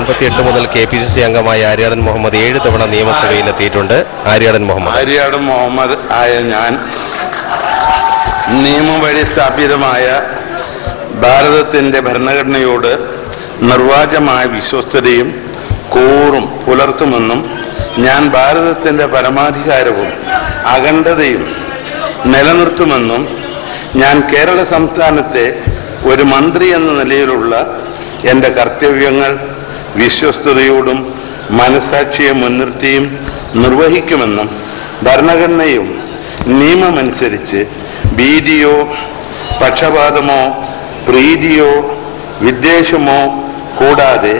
1958 മുതൽ KPCC അംഗമായ ആര്യാടൻ മുഹമ്മദ് 7 തവണ നിയമസഭയിലെത്തിയിട്ടുണ്ട്. ആര്യാടൻ മുഹമ്മദ് ആയ ഞാൻ നിയമം വഴി സ്ഥാപിതമായ ഭാരതത്തിന്റെ ഭരണഘടനയോട് നിർവാചമായ വിശ്വസ്തതയും കൂറും പുലർത്തുമെന്നും ഞാൻ ഭാരതത്തിന്റെ പരമാധികാരവും അഖണ്ഡതയും നിലനിർത്തുമെന്നും ഞാൻ കേരള സംസ്ഥാനത്തെ ഒരു മന്ത്രി എന്ന നിലയിലുള്ള എൻ്റെ കർത്തവ്യങ്ങൾ വിശ്വസ്തയോടും മനസാക്ഷിയെ മുൻനിർത്തിയും നിർവഹിക്കുമെന്നും ഭരണഘടനയും നിയമമനുസരിച്ച് ഭീതിയോ പക്ഷപാതമോ പ്രീതിയോ വിദ്വേഷമോ കൂടാതെ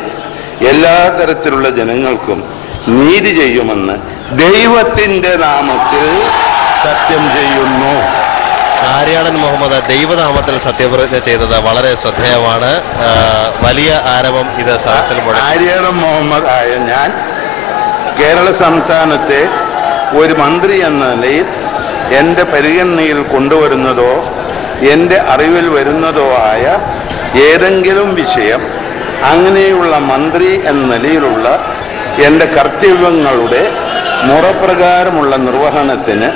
എല്ലാ തരത്തിലുള്ള ജനങ്ങൾക്കും നീതി ചെയ്യുമെന്ന് ദൈവത്തിന്റെ നാമത്തിൽ സത്യം ചെയ്യുന്നു. ആര്യാടൻ മുഹമ്മദ് ദൈവനാമത്തിൽ സത്യപ്രതിജ്ഞ ചെയ്തത് വളരെ ശ്രദ്ധേയമാണ്. വലിയ ആരവം ഇത് സദസ്സിൽ. ആര്യാടൻ മുഹമ്മദ് ആയ ഞാൻ കേരള സംസ്ഥാനത്തെ ഒരു മന്ത്രി എന്ന നിലയിൽ എൻ്റെ പരിഗണനയിൽ കൊണ്ടുവരുന്നതോ എൻ്റെ അറിവിൽ വരുന്നതോ ആയ ഏതെങ്കിലും വിഷയം അങ്ങനെയുള്ള മന്ത്രി എന്ന നിലയിലുള്ള എൻ്റെ കർത്തവ്യങ്ങളുടെ മുറപ്രകാരമുള്ള നിർവഹണത്തിന്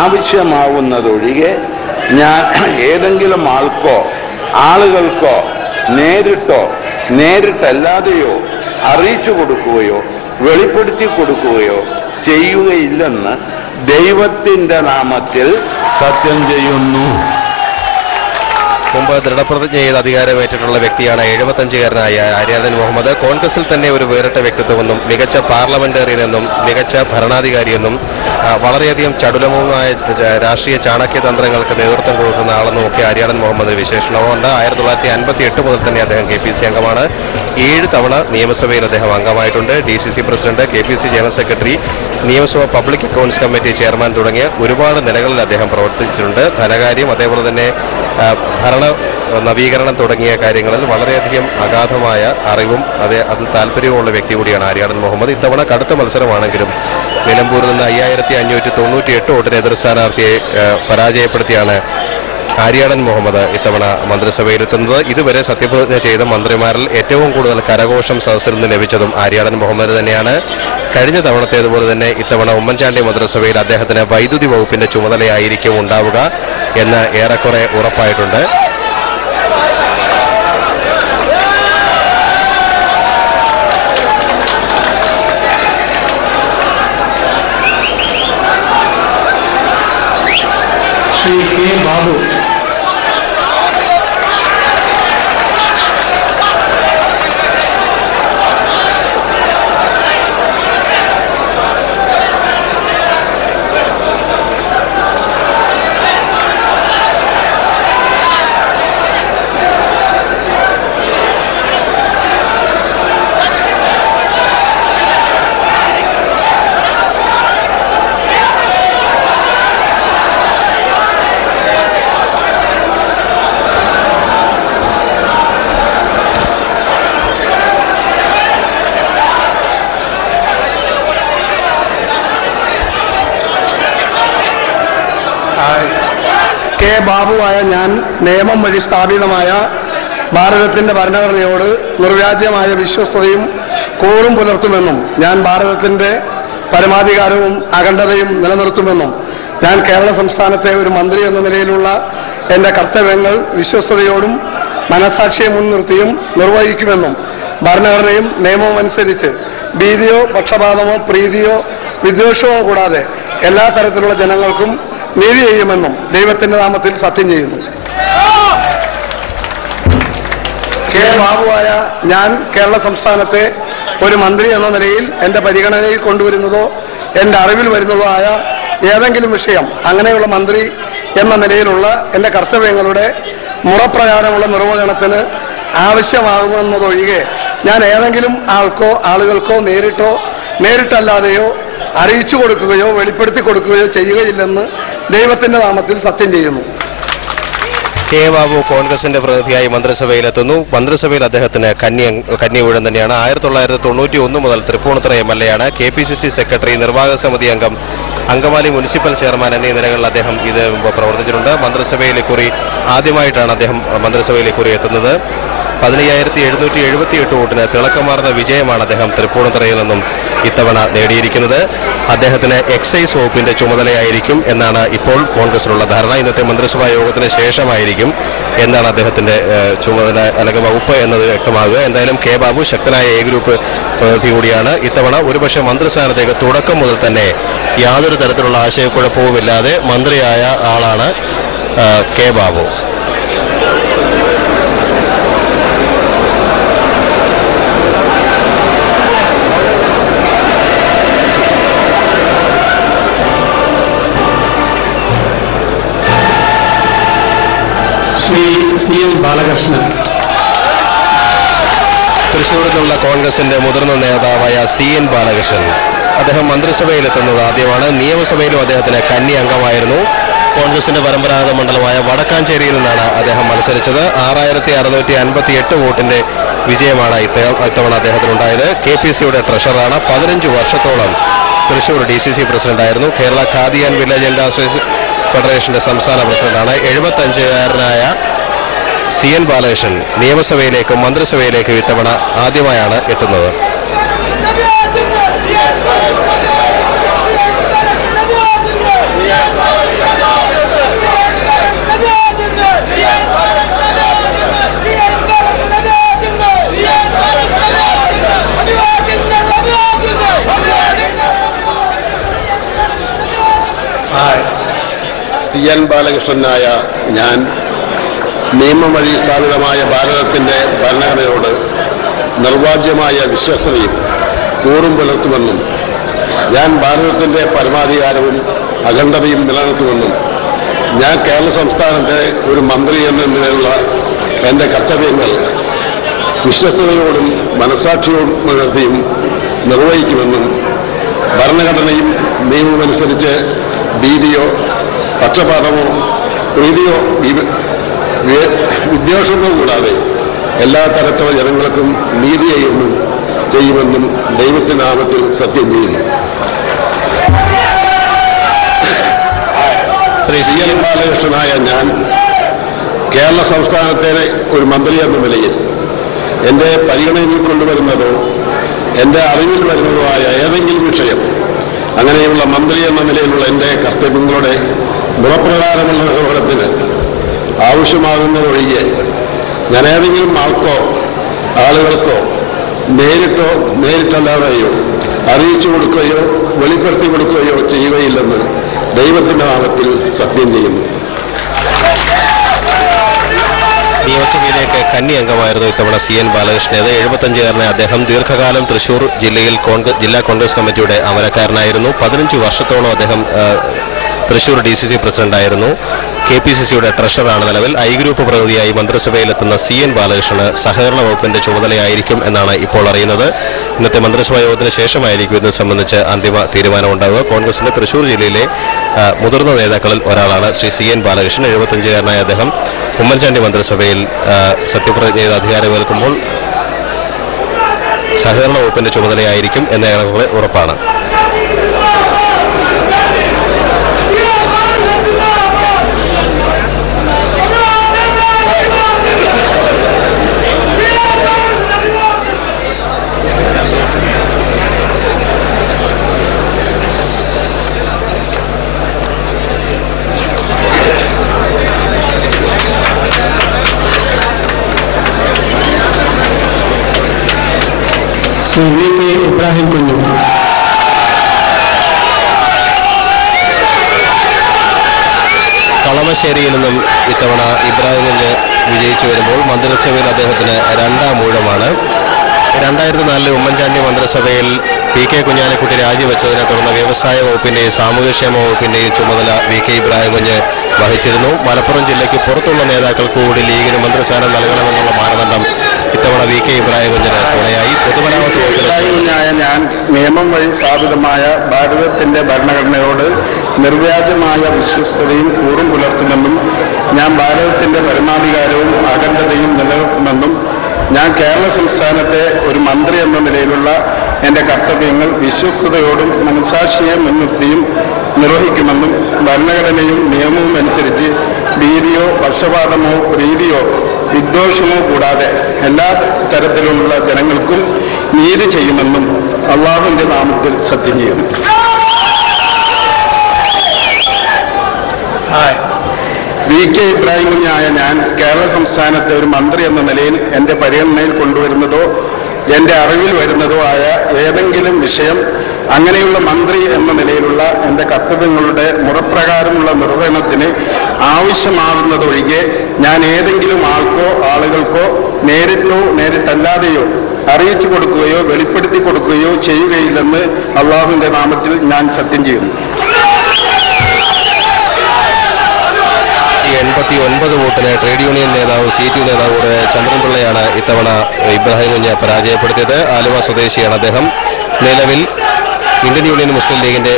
ആവശ്യമാവുന്നതൊഴികെ ഞാൻ ഏതെങ്കിലും ആളുകൾക്കോ നേരിട്ടല്ലാതെയോ അറിയിച്ചു കൊടുക്കുകയോ വെളിപ്പെടുത്തി കൊടുക്കുകയോ ചെയ്യുകയില്ലെന്ന് ദൈവത്തിന്റെ നാമത്തിൽ സത്യം ചെയ്യുന്നു. മുമ്പ് ദൃഢപ്രതിജ്ഞ ചെയ്ത് അധികാരമേറ്റിട്ടുള്ള വ്യക്തിയാണ് 75-കാരനായ ആര്യാടൻ മുഹമ്മദ്. കോൺഗ്രസിൽ തന്നെ ഒരു വേറിട്ട വ്യക്തിത്വമെന്നും മികച്ച പാർലമെന്റേറിയനെന്നും മികച്ച ഭരണാധികാരിയെന്നും വളരെയധികം ചടുലവുമായ രാഷ്ട്രീയ ചാണക്യതന്ത്രങ്ങൾക്ക് നേതൃത്വം കൊടുക്കുന്ന ആളെന്നും ഒക്കെ ആര്യാടൻ മുഹമ്മദ് വിശേഷണമുണ്ട്. 1958 മുതൽ തന്നെ അദ്ദേഹം KPCC അംഗമാണ്. 7 തവണ നിയമസഭയിൽ അദ്ദേഹം അംഗമായിട്ടുണ്ട്. DCC president, KPCC general secretary, നിയമസഭ പബ്ലിക് അക്കൗണ്ട്സ് കമ്മിറ്റി ചെയർമാൻ തുടങ്ങിയ ഒരുപാട് നിലകളിൽ അദ്ദേഹം പ്രവർത്തിച്ചിട്ടുണ്ട്. ധനകാര്യം, അതേപോലെ തന്നെ ഭരണ നവീകരണം തുടങ്ങിയ കാര്യങ്ങളിൽ വളരെയധികം അഗാധമായ അറിവും അതിൽ താല്പര്യവുമുള്ള വ്യക്തി കൂടിയാണ് ആര്യാടൻ മുഹമ്മദ്. ഇത്തവണ കടുത്ത മത്സരമാണെങ്കിലും നിലമ്പൂരിൽ നിന്ന് 5598 വോട്ടിന് എതിർ സ്ഥാനാർത്ഥിയെ പരാജയപ്പെടുത്തിയാണ് ആര്യാടൻ മുഹമ്മദ് ഇത്തവണ മന്ത്രിസഭയിലെത്തുന്നത്. ഇതുവരെ സത്യപ്രതിജ്ഞ ചെയ്ത മന്ത്രിമാരിൽ ഏറ്റവും കൂടുതൽ കരഘോഷം സദസ്സിൽ നിന്ന് ലഭിച്ചതും ആര്യാടൻ മുഹമ്മദ് തന്നെയാണ്. കഴിഞ്ഞ തവണത്തേതുപോലെ തന്നെ ഇത്തവണ ഉമ്മൻചാണ്ടി മന്ത്രിസഭയിൽ അദ്ദേഹത്തിന് വൈദ്യുതി വകുപ്പിന്റെ ചുമതലയായിരിക്കും ഉണ്ടാവുക എന്ന് ഏറെക്കുറെ ഉറപ്പായിട്ടുണ്ട്. ശ്രീ കെ ബാബു. കെ ബാബുവായ ഞാൻ നിയമം വഴി സ്ഥാപിതമായ ഭാരതത്തിന്റെ ഭരണഘടനയോട് നിർവ്യാജ്യമായ വിശ്വസ്തതയും കൂറും പുലർത്തുമെന്നും ഞാൻ ഭാരതത്തിന്റെ പരമാധികാരവും അഖണ്ഡതയും നിലനിർത്തുമെന്നും ഞാൻ കേരള സംസ്ഥാനത്തെ ഒരു മന്ത്രി എന്ന നിലയിലുള്ള എൻ്റെ കർത്തവ്യങ്ങൾ വിശ്വസ്തയോടും മനസാക്ഷിയെ മുൻനിർത്തിയും നിർവഹിക്കുമെന്നും ഭരണഘടനയും നിയമവും അനുസരിച്ച് ഭീതിയോ പക്ഷപാതമോ പ്രീതിയോ വിദ്വേഷമോ കൂടാതെ എല്ലാ തരത്തിലുള്ള ജനങ്ങൾക്കും നീതി ചെയ്യുമെന്നും ദൈവത്തിന്റെ നാമത്തിൽ സത്യം ചെയ്യുന്നു. കെ ബാബുവായ ഞാൻ കേരള സംസ്ഥാനത്തെ ഒരു മന്ത്രി എന്ന നിലയിൽ എൻ്റെ പരിഗണനയിൽ കൊണ്ടുവരുന്നതോ എൻ്റെ അറിവിൽ വരുന്നതോ ആയ ഏതെങ്കിലും വിഷയം അങ്ങനെയുള്ള മന്ത്രി എന്ന നിലയിലുള്ള എൻ്റെ കർത്തവ്യങ്ങളുടെ മുറപ്രകാരമുള്ള നിർവഹണത്തിന് ആവശ്യമാകുമെന്നതൊഴികെ ഞാൻ ഏതെങ്കിലും ആളുകൾക്കോ നേരിട്ടല്ലാതെയോ അറിയിച്ചു കൊടുക്കുകയോ വെളിപ്പെടുത്തി കൊടുക്കുകയോ ചെയ്യുകയില്ലെന്ന് ദൈവത്തിന്റെ നാമത്തിൽ സത്യം ചെയ്യുന്നു. കെ ബാബു കോൺഗ്രസിന്റെ പ്രതിനിധിയായി മന്ത്രിസഭയിലെത്തുന്നു. മന്ത്രിസഭയിൽ അദ്ദേഹത്തിന് കന്യകൂഴം തന്നെയാണ്. 1991 മുതൽ തൃപ്പൂണിത്തുറ MLA ആണ്. KPCC സെക്രട്ടറി, നിർവാഹക സമിതി അംഗം, അങ്കമാലി മുനിസിപ്പൽ ചെയർമാൻ എന്നീ നിലകളിൽ അദ്ദേഹം ഇത് മുമ്പ് പ്രവർത്തിച്ചിട്ടുണ്ട്. മന്ത്രിസഭയിലെ കുറി ആദ്യമായിട്ടാണ് അദ്ദേഹം മന്ത്രിസഭയിലെ കുറി എത്തുന്നത്. 15,778 വോട്ടിന് തിളക്കമാർന്ന വിജയമാണ് അദ്ദേഹം തൃപ്പൂണിത്തുറയിൽ നിന്നും ഇത്തവണ നേടിയിരിക്കുന്നത്. അദ്ദേഹത്തിന് എക്സൈസ് വകുപ്പിന്റെ ചുമതലയായിരിക്കും എന്നാണ് ഇപ്പോൾ കോൺഗ്രസിനുള്ള ധാരണ. ഇന്നത്തെ മന്ത്രിസഭാ യോഗത്തിന് ശേഷമായിരിക്കും എന്നാണ് അദ്ദേഹത്തിന്റെ ചുമതല അല്ലെങ്കിൽ വകുപ്പ് എന്നത് വ്യക്തമാകുക. എന്തായാലും കെ ബാബു ശക്തനായ എ ഗ്രൂപ്പ് പ്രതിനിധി കൂടിയാണ്. ഇത്തവണ ഒരുപക്ഷെ മന്ത്രിസ്ഥാനത്തേക്ക് തുടക്കം മുതൽ തന്നെ യാതൊരു തരത്തിലുള്ള ആശയക്കുഴപ്പവുമില്ലാതെ മന്ത്രിയായ ആളാണ് കെ ബാബു. ശ്രീ CN ബാലകൃഷ്ണൻ. തൃശ്ശൂരിൽ നിന്നുള്ള കോൺഗ്രസിന്റെ മുതിർന്ന നേതാവായ CN ബാലകൃഷ്ണൻ അദ്ദേഹം മന്ത്രിസഭയിലെത്തുന്നത് ആദ്യമാണ്. നിയമസഭയിലും അദ്ദേഹത്തിന് കന്നി അംഗമായിരുന്നു. കോൺഗ്രസിന്റെ പരമ്പരാഗത മണ്ഡലമായ വടക്കാഞ്ചേരിയിൽ നിന്നാണ് അദ്ദേഹം മത്സരിച്ചത്. 6,658 വോട്ടിന്റെ വിജയമാണ് ഇത്തവണ അദ്ദേഹത്തിനുണ്ടായത്. KPCയുടെ ട്രഷററാണ്. 15 വർഷത്തോളം തൃശ്ശൂർ DCC പ്രസിഡന്റായിരുന്നു. Kerala Khadi and village industries ഫെഡറേഷന്റെ സംസ്ഥാന പ്രസിഡന്റാണ്. 75-കാരനായ CN ബാലകൃഷ്ണൻ നിയമസഭയിലേക്കും മന്ത്രിസഭയിലേക്കും ഇത്തവണ ആദ്യമായാണ് എത്തുന്നത്. CN ബാലകൃഷ്ണനായ ഞാൻ നിയമം വഴി സ്ഥാപിതമായ ഭാരതത്തിന്റെ ഭരണഘടനയോട് നിർവാജ്യമായ വിശ്വസ്തതയും കൂറും പുലർത്തുമെന്നും ഞാൻ ഭാരതത്തിന്റെ പരമാധികാരവും അഖണ്ഡതയും നിലനിർത്തുമെന്നും ഞാൻ കേരള സംസ്ഥാനത്തെ ഒരു മന്ത്രി എന്ന നിലയിലുള്ള എൻ്റെ കർത്തവ്യങ്ങൾ വിശ്വസ്തയോടും മനസാക്ഷിയോടും പുലർത്തിയും നിർവഹിക്കുമെന്നും ഭരണഘടനയും നിയമമനുസരിച്ച് ഭീതിയോ പക്ഷപാതമോ പ്രീതിയോ വിദ്വേഷമോ കൂടാതെ എല്ലാ തരത്തിലുള്ള ജനങ്ങൾക്കും നീതി ചെയ്യുമെന്നും ദൈവത്തിന്റെ നാമത്തിൽ സത്യം ചെയ്യുന്നു. ശ്രീ CN ബാലകൃഷ്ണനായ ഞാൻ കേരള സംസ്ഥാനത്തെ ഒരു മന്ത്രി എന്ന നിലയിൽ എൻ്റെ പരിഗണനയിൽ കൊണ്ടുവരുന്നതോ എൻ്റെ അറിവിൽ വരുന്നതോ ആയ ഏതെങ്കിലും വിഷയം അങ്ങനെയുള്ള മന്ത്രി എന്ന നിലയിലുള്ള എൻ്റെ കർത്തവ്യങ്ങളുടെ മുറപ്രകാരമുള്ള നിർവഹണത്തിന് ആവശ്യമാകുന്നതൊഴികെ ഞാൻ ഏതെങ്കിലും ആളുകൾക്കോ നേരിട്ടല്ലാതെയോ അറിയിച്ചു കൊടുക്കുകയോ വെളിപ്പെടുത്തി കൊടുക്കുകയോ ചെയ്യുകയില്ലെന്ന് ദൈവത്തിന്റെ നാമത്തിൽ സത്യം ചെയ്യുന്നു. നിയമസഭയിലേക്ക് കന്നി അംഗമായിരുന്നു ഇത്തവണ CN ബാലകൃഷ്ണനേത്. 75-കാരനായ അദ്ദേഹം ദീർഘകാലം തൃശൂർ ജില്ലാ കോൺഗ്രസ് കമ്മിറ്റിയുടെ അമരക്കാരനായിരുന്നു. 15 വർഷത്തോളം അദ്ദേഹം തൃശൂർ DCC പ്രസിഡന്റായിരുന്നു. KPCCയുടെ ട്രഷററാണ് നിലവിൽ. ഐ ഗ്രൂപ്പ് പ്രതിനിധിയായി മന്ത്രിസഭയിലെത്തുന്ന CN ബാലകൃഷ്ണന് സഹകരണ വകുപ്പിന്റെ ചുമതലയായിരിക്കും എന്നാണ് ഇപ്പോൾ അറിയുന്നത്. ഇന്നത്തെ മന്ത്രിസഭാ യോഗത്തിന് ശേഷമായിരിക്കും ഇത് സംബന്ധിച്ച് അന്തിമ തീരുമാനമുണ്ടാവുക. കോൺഗ്രസിന്റെ തൃശൂർ ജില്ലയിലെ മുതിർന്ന നേതാക്കളിൽ ഒരാളാണ് ശ്രീ CN ബാലകൃഷ്ണൻ. 75-കാരനായ അദ്ദേഹം ഉമ്മൻചാണ്ടി മന്ത്രിസഭയിൽ സത്യപ്രതിജ്ഞ ചെയ്ത് അധികാരമേൽക്കുമ്പോൾ സഹകരണ വകുപ്പിന്റെ ചുമതലയായിരിക്കും എന്ന ഞങ്ങൾക്ക് ഉറപ്പാണ്. ശ്രീ VK ഇബ്രാഹിം കുഞ്ഞു. കളമശ്ശേരിയിൽ നിന്നും ഇത്തവണ ഇബ്രാഹിം കുഞ്ഞ് വിജയിച്ചു വരുമ്പോൾ മന്ത്രിസഭയിൽ അദ്ദേഹത്തിന് 2ാം ഊഴമാണ്. 2004 ഉമ്മൻചാണ്ടി മന്ത്രിസഭയിൽ PK കുഞ്ഞാലിക്കുട്ടി രാജിവെച്ചതിനെ തുടർന്ന് വ്യവസായ വകുപ്പിന്റെയും സാമൂഹ്യക്ഷേമ വകുപ്പിന്റെയും ചുമതല VK ഇബ്രാഹിം കുഞ്ഞ് വഹിച്ചിരുന്നു. മലപ്പുറം ജില്ലയ്ക്ക് പുറത്തുള്ള നേതാക്കൾക്ക് കൂടി ലീഗിന് മന്ത്രിസ്ഥാനം നൽകണമെന്നുള്ള മാനദണ്ഡം ഇത്തവണ VK ഇബ്രാഹിം കുഞ്ഞിന് തുണയായി. പൊതുമരാമത്ത് വകുപ്പിനായ ഞാൻ നിയമം വഴി സ്ഥാപിതമായ ഭാരതത്തിന്റെ ഭരണഘടനയോട് നിർവ്യാജമായ വിശ്വസ്തതയും കൂറും പുലർത്തുമെന്നും ഞാൻ ഭാരതത്തിന്റെ പരമാധികാരവും അഖണ്ഡതയും നിലനിർത്തുമെന്നും ഞാൻ കേരള സംസ്ഥാനത്തെ ഒരു മന്ത്രി എന്ന നിലയിലുള്ള എൻ്റെ കർത്തവ്യങ്ങൾ വിശ്വസ്തയോടും മനസാക്ഷിയെ മുൻനിർത്തിയും നിർവഹിക്കുമെന്നും ഭരണഘടനയും നിയമവും അനുസരിച്ച് ഭീതിയോ പക്ഷപാതമോ പ്രീതിയോ വിദ്വേഷമോ കൂടാതെ എല്ലാ തരത്തിലുള്ള ജനങ്ങൾക്കും നീതി ചെയ്യുമെന്നും അള്ളാഹുവിന്റെ നാമത്തിൽ സത്യം ചെയ്യുന്നു. വി കെ ഇബ്രാഹിം കുഞ്ഞായ ഞാൻ കേരള സംസ്ഥാനത്തെ ഒരു മന്ത്രി എന്ന നിലയിൽ എൻ്റെ പരിഗണനയിൽ കൊണ്ടുവരുന്നതോ എൻ്റെ അറിവിൽ വരുന്നതോ ആയ ഏതെങ്കിലും വിഷയം അങ്ങനെയുള്ള മന്ത്രി എന്ന നിലയിലുള്ള എൻ്റെ കർത്തവ്യങ്ങളുടെ മുറപ്രകാരമുള്ള നിർവഹണത്തിന് ആവശ്യമാകുന്നതൊഴികെ ഞാൻ ഏതെങ്കിലും ആളുകൾക്കോ നേരിട്ടോ നേരിട്ടല്ലാതെയോ അറിയിച്ചു കൊടുക്കുകയോ വെളിപ്പെടുത്തി കൊടുക്കുകയോ ചെയ്യുകയില്ലെന്ന് അള്ളാഹുവിന്റെ നാമത്തിൽ ഞാൻ സത്യം ചെയ്യുന്നു. 89 വോട്ടിന് ട്രേഡ് യൂണിയൻ നേതാവ് CTU നേതാവ് ചന്ദ്രൻപിള്ളയാണ് ഇത്തവണ ഇബ്രാഹിം കുഞ്ഞ് പരാജയപ്പെടുത്തിയത്. ആലുവ സ്വദേശിയാണ് അദ്ദേഹം. നിലവിൽ ഇന്ത്യൻ യൂണിയൻ മുസ്ലിം ലീഗിന്റെ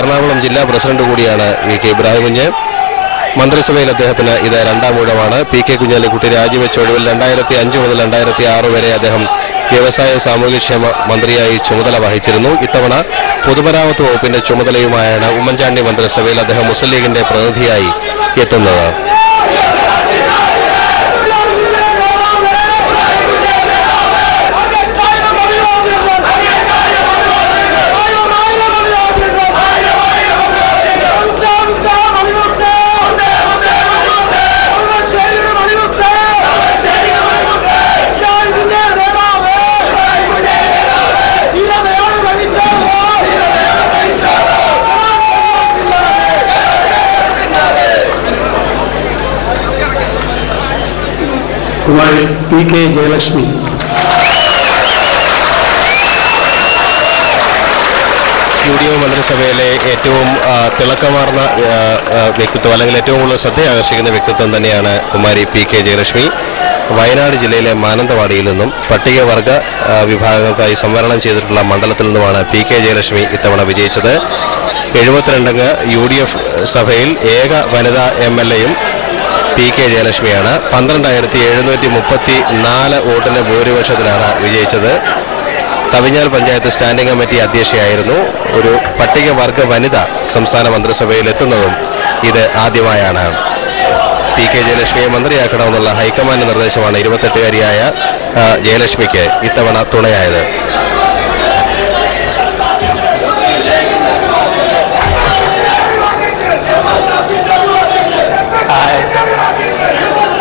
എറണാകുളം ജില്ലാ പ്രസിഡന്റ് കൂടിയാണ് VK ഇബ്രാഹിം കുഞ്ഞ്. മന്ത്രിസഭയിൽ അദ്ദേഹത്തിന് ഇത് 2ാം ഊഴമാണ്. PK കുഞ്ഞാലിക്കുട്ടി രാജിവെച്ച ഒഴിവിൽ 2005 മുതൽ 2006 വരെ അദ്ദേഹം വ്യവസായ സാമൂഹ്യക്ഷേമ മന്ത്രിയായി ചുമതല വഹിച്ചിരുന്നു. ഇത്തവണ പൊതുമരാമത്ത് വകുപ്പിന്റെ ചുമതലയുമായാണ് ഉമ്മൻചാണ്ടി മന്ത്രിസഭയിൽ അദ്ദേഹം മുസ്ലിം ലീഗിന്റെ പ്രതിനിധിയായി എത്തുന്നത്. കുമാരി PK ജയലക്ഷ്മി. UDF മന്ത്രിസഭയിലെ ഏറ്റവും തിളക്കമാർന്ന വ്യക്തിത്വം അല്ലെങ്കിൽ ഏറ്റവും കൂടുതൽ ശ്രദ്ധ ആകർഷിക്കുന്ന വ്യക്തിത്വം തന്നെയാണ് കുമാരി PK ജയലക്ഷ്മി. വയനാട് ജില്ലയിലെ മാനന്തവാടിയിൽ നിന്നും പട്ടികവർഗ വിഭാഗങ്ങൾക്കായി സംവരണം ചെയ്തിട്ടുള്ള മണ്ഡലത്തിൽ നിന്നുമാണ് PK ജയലക്ഷ്മി ഇത്തവണ വിജയിച്ചത്. 72 അംഗ UDF സഭയിൽ ഏക വനിതാ MLAയും PK ജയലക്ഷ്മിയാണ്. 12,734 വോട്ടിന്റെ ഭൂരിപക്ഷത്തിലാണ് വിജയിച്ചത്. തവിഞ്ഞാൽ പഞ്ചായത്ത് സ്റ്റാൻഡിംഗ് കമ്മിറ്റി അധ്യക്ഷയായിരുന്നു. ഒരു പട്ടികവർഗ വനിത സംസ്ഥാന മന്ത്രിസഭയിൽ എത്തുന്നതും ഇത് ആദ്യമായാണ്. PK ജയലക്ഷ്മിയെ മന്ത്രിയാക്കണമെന്നുള്ള ഹൈക്കമാൻഡ് നിർദ്ദേശമാണ് 28-കാരിയായ ജയലക്ഷ്മിക്ക് ഇത്തവണ തുണയായത്.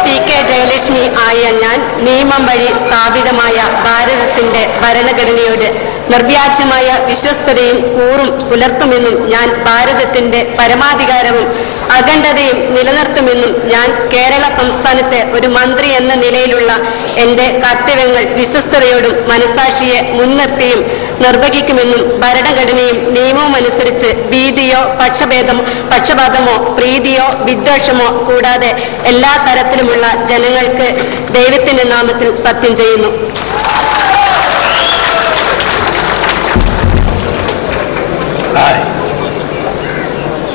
PK ജയലക്ഷ്മി ആയ ഞാൻ നിയമം വഴി സ്ഥാപിതമായ ഭാരതത്തിന്റെ ഭരണഘടനയോട് നിർവ്യാജമായ വിശ്വസ്തതയും കൂറും പുലർത്തുമെന്നും ഞാൻ ഭാരതത്തിന്റെ പരമാധികാരവും അഖണ്ഡതയും നിലനിർത്തുമെന്നും ഞാൻ കേരള സംസ്ഥാനത്തെ ഒരു മന്ത്രി എന്ന നിലയിലുള്ള എന്റെ കർത്തവ്യങ്ങൾ വിശ്വസ്തതയോടും മനസാക്ഷിയെ മുൻനിർത്തിയും നിർവഹിക്കുമെന്നും ഭരണഘടനയും നിയമവും അനുസരിച്ച് ഭീതിയോ പക്ഷപാതമോ പ്രീതിയോ വിദ്വേഷമോ കൂടാതെ എല്ലാ തരത്തിലുമുള്ള ജനങ്ങൾക്ക് ദൈവത്തിന്റെ നാമത്തിൽ സത്യം ചെയ്യുന്നു.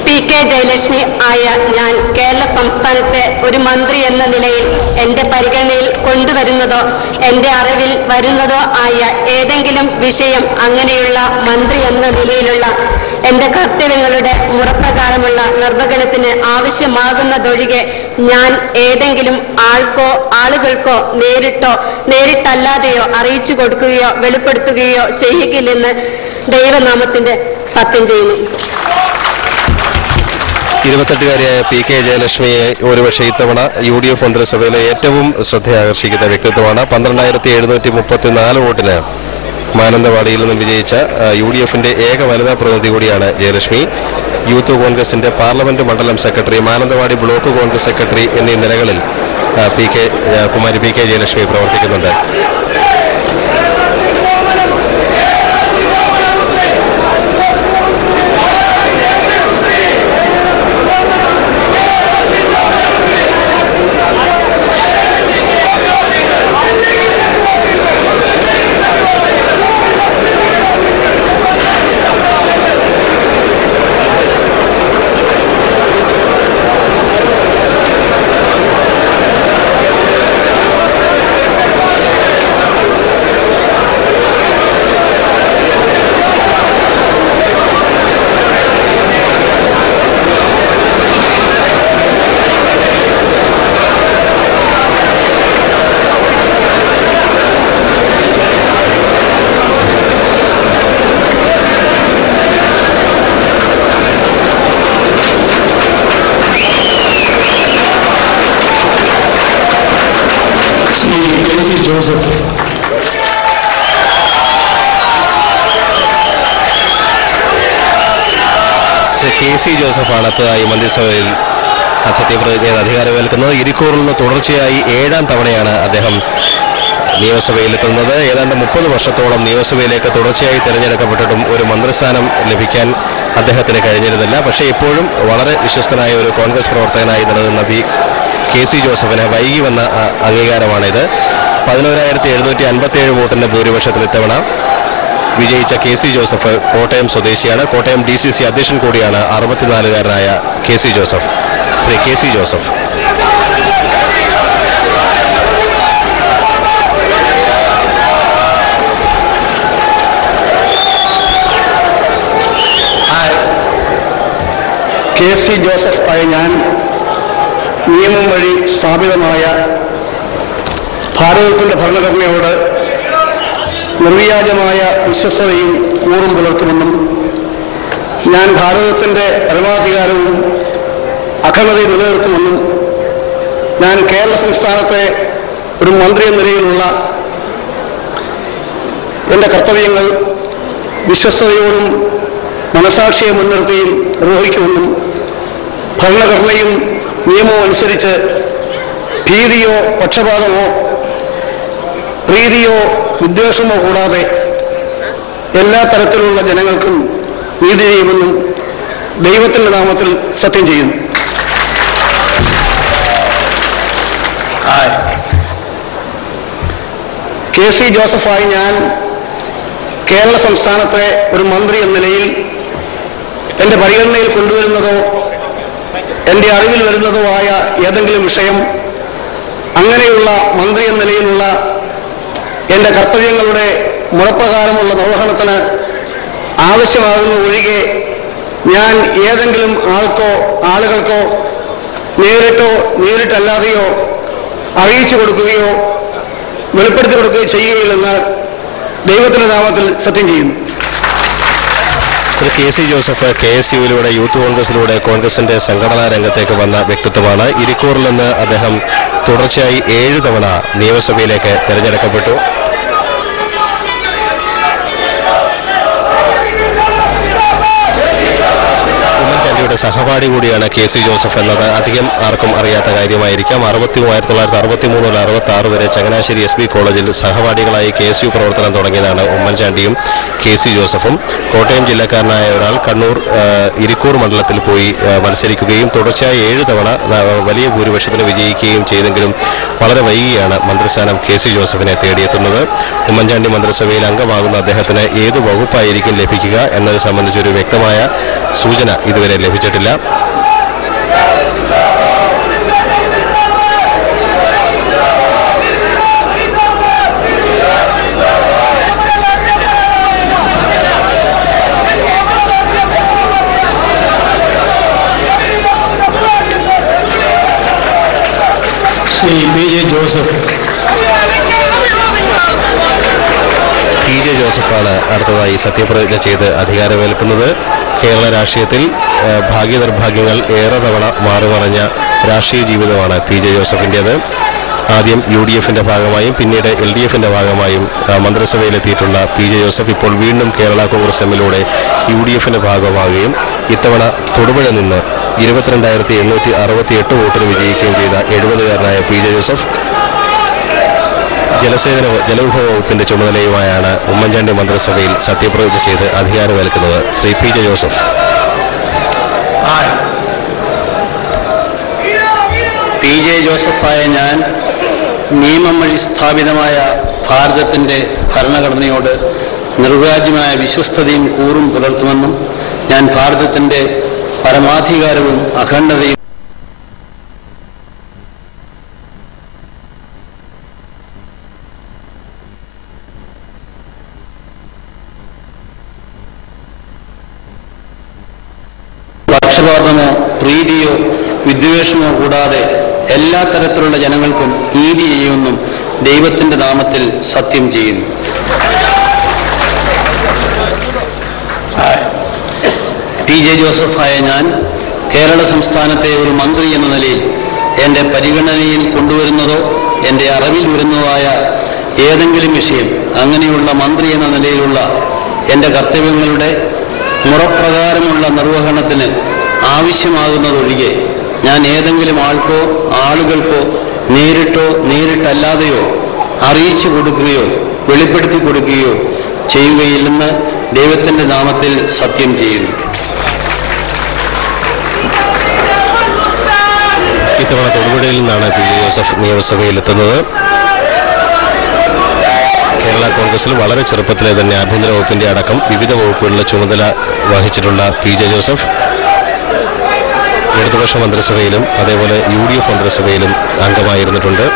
PK ജയലക്ഷ്മി ആയ ഞാൻ കേരള സംസ്ഥാനത്തെ ഒരു മന്ത്രി എന്ന നിലയിൽ എന്റെ പരിഗണനയിൽ കൊണ്ടുവരുന്നതോ എന്റെ അറിവിൽ വരുന്നതോ ആയ ഏതെങ്കിലും വിഷയം അങ്ങനെയുള്ള മന്ത്രി എന്ന നിലയിലുള്ള എന്റെ കർത്തവ്യങ്ങളുടെ മുറപ്രകാരമുള്ള നിർവഹണത്തിന് ആവശ്യമാകുന്നതൊഴികെ ഞാൻ ഏതെങ്കിലും ആളുകൾക്കോ നേരിട്ടല്ലാതെയോ അറിയിച്ചു കൊടുക്കുകയോ വെളിപ്പെടുത്തുകയോ ചെയ്യുകയില്ലെന്ന് ദൈവനാമത്തിന്റെ സത്യം ചെയ്യുന്നു. 28-കാരിയായ PK ജയലക്ഷ്മിയെ ഒരുപക്ഷെ ഇത്തവണ UDF മന്ത്രിസഭയിലെ ഏറ്റവും ശ്രദ്ധയാകർഷിക്കുന്ന വ്യക്തിത്വമാണ്. 12,734 വോട്ടിന് മാനന്തവാടിയിൽ നിന്നും വിജയിച്ച UDFന്റെ ഏക വനിതാ പ്രതിനിധി കൂടിയാണ് ജയലക്ഷ്മി. യൂത്ത് കോൺഗ്രസിന്റെ പാർലമെന്റ് മണ്ഡലം secretary, Mananthavady block Congress secretary എന്നീ നിലകളിൽ കുമാരി PK ജയലക്ഷ്മി പ്രവർത്തിക്കുന്നുണ്ട്. KC ജോസഫാണ് അടുത്തതായി മന്ത്രിസഭയിൽ സത്യപ്രതിജ്ഞ ചെയ്ത് അധികാരമേൽക്കുന്നത്. ഇരിക്കൂറിൽ നിന്ന് തുടർച്ചയായി 7ാം തവണയാണ് അദ്ദേഹം നിയമസഭയിലെത്തുന്നത്. ഏതാണ്ട് 30 വർഷത്തോളം നിയമസഭയിലേക്ക് തുടർച്ചയായി തിരഞ്ഞെടുക്കപ്പെട്ടിട്ടും ഒരു മന്ത്രിസ്ഥാനം ലഭിക്കാൻ അദ്ദേഹത്തിന് കഴിഞ്ഞിരുന്നില്ല. പക്ഷേ ഇപ്പോഴും വളരെ വിശ്വസ്തനായ ഒരു കോൺഗ്രസ് പ്രവർത്തകനായി നിലനിന്ന KC ജോസഫിന് വൈകി വന്ന അംഗീകാരമാണിത്. 11,757 വോട്ടിന്റെ ഭൂരിപക്ഷത്തിൽ ഇത്തവണ വിജയിച്ച KC ജോസഫ് കോട്ടയം സ്വദേശിയാണ്. കോട്ടയം DCC അധ്യക്ഷൻ കൂടിയാണ് 64-കാരനായ KC Joseph. Shri KC Joseph. KC Joseph ആയ ഞാൻ നിയമം വഴി സ്ഥാപിതമായ ഭാരതത്തിൻ്റെ ഭരണഘടനയോട് നിർവ്യാജമായ വിശ്വസ്തതയും കൂറും പുലർത്തുമെന്നും ഞാൻ ഭാരതത്തിൻ്റെ പരമാധികാരവും അഖണ്ഡതയും നിലനിർത്തുമെന്നും ഞാൻ കേരള സംസ്ഥാനത്തെ ഒരു മന്ത്രി എന്ന നിലയിലുള്ള എൻ്റെ കർത്തവ്യങ്ങൾ വിശ്വസ്തയോടും മനസാക്ഷിയെ മുൻനിർത്തിയും നിർവഹിക്കുമെന്നും ഭരണഘടനയും നിയമവും അനുസരിച്ച് ഭീതിയോ പക്ഷപാതമോ പ്രീതിയോ വിദ്വേഷമോ കൂടാതെ എല്ലാ തരത്തിലുള്ള ജനങ്ങൾക്കും നീതി ചെയ്യുമെന്നും ദൈവത്തിൻ്റെ നാമത്തിൽ സത്യം ചെയ്യുന്നു. KC ജോസഫായി ഞാൻ കേരള സംസ്ഥാനത്തെ ഒരു മന്ത്രി എന്ന നിലയിൽ എൻ്റെ പരിഗണനയിൽ കൊണ്ടുവരുന്നതോ എൻ്റെ അറിവിൽ വരുന്നതോ ആയ ഏതെങ്കിലും വിഷയം അങ്ങനെയുള്ള മന്ത്രി എന്ന നിലയിലുള്ള എൻ്റെ കർത്തവ്യങ്ങളുടെ മുറപ്രകാരമുള്ള നിർവഹണത്തിന് ആവശ്യമാകുന്ന ഒഴികെ ഞാൻ ഏതെങ്കിലും ആളുകൾക്കോ നേരിട്ടല്ലാതെയോ അറിയിച്ചു കൊടുക്കുകയോ വെളിപ്പെടുത്തി കൊടുക്കുകയോ ചെയ്യുകയില്ലെന്ന് ദൈവത്തിൻ്റെ നാമത്തിൽ സത്യം ചെയ്യുന്നു. KC ജോസഫ് KSUവിലൂടെ യൂത്ത് കോൺഗ്രസിലൂടെ കോൺഗ്രസിന്റെ സംഘടനാ രംഗത്തേക്ക് വന്ന വ്യക്തിത്വമാണ്. ഇരിക്കൂറിൽ നിന്ന് അദ്ദേഹം തുടർച്ചയായി 7 തവണ നിയമസഭയിലേക്ക് തെരഞ്ഞെടുക്കപ്പെട്ടു. ഉമ്മൻചാണ്ടിയുടെ സഹപാഠി കൂടിയാണ് KC ജോസഫ് എന്നത് അധികം ആർക്കും അറിയാത്ത കാര്യമായിരിക്കാം. 1963 മുതൽ 66 വരെ ചങ്ങനാശ്ശേരി SB കോളേജിൽ സഹപാഠികളായി KSU പ്രവർത്തനം തുടങ്ങിയതാണ് ഉമ്മൻചാണ്ടിയും KC ജോസഫും. കോട്ടയം ജില്ലക്കാരനായ ഒരാൾ കണ്ണൂർ ഇരിക്കൂർ മണ്ഡലത്തിൽ പോയി മത്സരിക്കുകയും തുടർച്ചയായി 7 തവണ വലിയ ഭൂരിപക്ഷത്തിന് വിജയിക്കുകയും ചെയ്തെങ്കിലും വളരെ വൈകിയാണ് മന്ത്രിസ്ഥാനം KC ജോസഫിനെ തേടിയെത്തുന്നത്. ഉമ്മൻചാണ്ടി മന്ത്രിസഭയിൽ അംഗമാകുന്ന അദ്ദേഹത്തിന് ഏത് വകുപ്പായിരിക്കും ലഭിക്കുക എന്നത് സംബന്ധിച്ചൊരു വ്യക്തമായ സൂചന ഇതുവരെ ലഭിച്ചിട്ടില്ല. ശ്രീ PJ ജോസഫ്. PJ ജോസഫാണ് അടുത്തതായി സത്യപ്രതിജ്ഞ ചെയ്ത് അധികാരമേൽക്കുന്നത്. കേരള രാഷ്ട്രീയത്തിൽ ഭാഗ്യനിർഭാഗ്യങ്ങൾ ഏറെ തവണ മാറിമറിഞ്ഞ രാഷ്ട്രീയ ജീവിതമാണ് PJ ജോസഫിൻ്റേത്. ആദ്യം UDFിൻ്റെ ഭാഗമായും പിന്നീട് LDFിൻ്റെ ഭാഗമായും മന്ത്രിസഭയിലെത്തിയിട്ടുള്ള PJ ജോസഫ് ഇപ്പോൾ വീണ്ടും കേരള കോൺഗ്രസ് എമ്മിലൂടെ UDFിൻ്റെ ഭാഗമാവുകയും ഇത്തവണ തൊടുപുഴ നിന്ന് 22,868 വോട്ടിന് വിജയിക്കുകയും ചെയ്ത 70-കാരനായ PJ ജോസഫ് ജലവിഭവ വകുപ്പിന്റെ ചുമതലയുമായാണ് ഉമ്മൻചാണ്ടി മന്ത്രിസഭയിൽ സത്യപ്രതിജ്ഞ ചെയ്ത് അധികാരമേൽക്കുന്നത്. ശ്രീ PJ ജോസഫ്. PJ ജോസഫായ ഞാൻ നിയമം വഴി സ്ഥാപിതമായ ഭാരതത്തിൻ്റെ ഭരണഘടനയോട് നിർവ്യാജമായ വിശ്വസ്തതയും കൂറും പുലർത്തുമെന്നും ഞാൻ ഭാരതത്തിൻ്റെ പരമാധികാരവും അഖണ്ഡതയും പക്ഷപാതമോ പ്രീതിയോ വിദ്വേഷമോ കൂടാതെ എല്ലാ തരത്തിലുള്ള ജനങ്ങൾക്കും നീതി ചെയ്യുമെന്നും ദൈവത്തിൻ്റെ നാമത്തിൽ സത്യം ചെയ്യുന്നു. PJ ജോസഫായ ഞാൻ കേരള സംസ്ഥാനത്തെ ഒരു മന്ത്രി എന്ന നിലയിൽ എൻ്റെ പരിഗണനയിൽ കൊണ്ടുവരുന്നതോ എൻ്റെ അറിവിൽ വരുന്നതോ ആയ ഏതെങ്കിലും വിഷയം അങ്ങനെയുള്ള മന്ത്രി എന്ന നിലയിലുള്ള എൻ്റെ കർത്തവ്യങ്ങളുടെ മുറപ്രകാരമുള്ള നിർവഹണത്തിന് ആവശ്യമാകുന്നതൊഴികെ ഞാൻ ഏതെങ്കിലും ആൾക്കോ ആളുകൾക്കോ നേരിട്ടോ നേരിട്ടല്ലാതെയോ അറിയിച്ചു കൊടുക്കുകയോ വെളിപ്പെടുത്തി കൊടുക്കുകയോ ചെയ്യുകയില്ലെന്ന് ദൈവത്തിൻ്റെ നാമത്തിൽ സത്യം ചെയ്യുന്നു. ഇത്തവണ തൊടുപുഴയിൽ നിന്നാണ് പി ജെ ജോസഫ് നിയമസഭയിലെത്തുന്നത്. കേരള കോൺഗ്രസിൽ വളരെ ചെറുപ്പത്തിലെ തന്നെ ആഭ്യന്തര വകുപ്പിന്റെ അടക്കം വിവിധ വകുപ്പുകളിലെ ചുമതല വഹിച്ചിട്ടുള്ള പി ജെ ജോസഫ് ഇടതുപക്ഷ മന്ത്രിസഭയിലും അതേപോലെ UDF മന്ത്രിസഭയിലും അംഗമായിരുന്നിട്ടുണ്ട്.